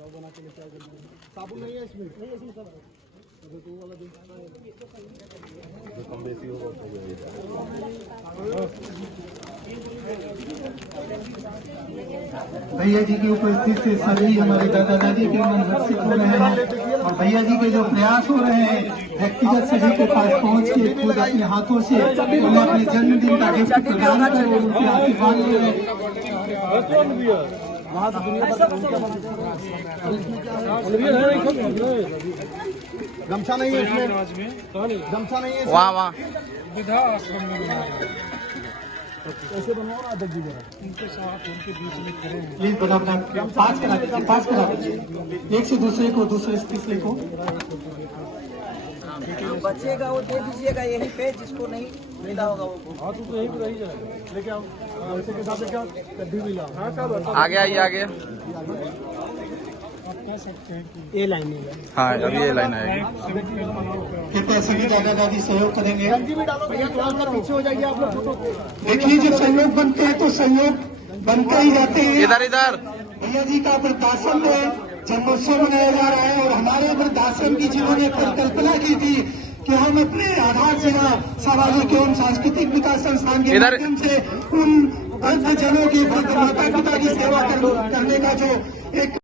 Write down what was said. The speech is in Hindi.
बना के लेके आए साबुन नहीं है इसमें तो वाला जो कम बेसी होगा भैया जी की उपस्थिति से सभी हमारे दादा दादी के मन हर्षित हो रहे हैं और भैया जी के जो प्रयास हो रहे हैं व्यक्तिगत सभी के पास पहुंच के खुद अपने हाथों से उन्हें अपने जन्मदिन का गिफ्ट प्रदान कर उनके आशीर्वाद ले रहे हैं। वहाँ से दुनिया गमछा नहीं है इसमें, गमछा नहीं है वहाँ वृद्धा आश्रम में ऐसे बनवाओ ना अध्यक्ष जी जरा उनके साथ उनके बीच में खड़े हैं। प्लीज बना पास करा दीजिए एक से दूसरे को दूसरे से तीसरे को बचेगा वो दे दीजिएगा यहीं पे जिसको नहीं मिला होगा वो। हाँ तो यहीं पे रही जाएगा लेकिन आप ऐसे के साथ क्या कभी भी लाओ। हाँ आगे आइए आगे। आप कह सकते हैं कि ये लाइन है। हाँ अभी ये लाइन आएगी। कृपया सभी दादा दादी सहयोग करेंगे। जी भी डालो पीछे हो जाइए आप लोग। देखिए जब सहयोग बनते हैं तो सहयोग बनते ही जाते हैं। इधर इधर भैया जी का वृद्धाश्रम में जन्मोत्सव मनाया जा रहा है और हमारे वृद्धाश्रम की जिन्होंने परिकल्पना की थी कि हम अपने आधार जिला सामाजिक एवं सांस्कृतिक विकास संस्थान के माध्यम से उन वृद्धजनों की माता पिता की सेवा करने का जो एक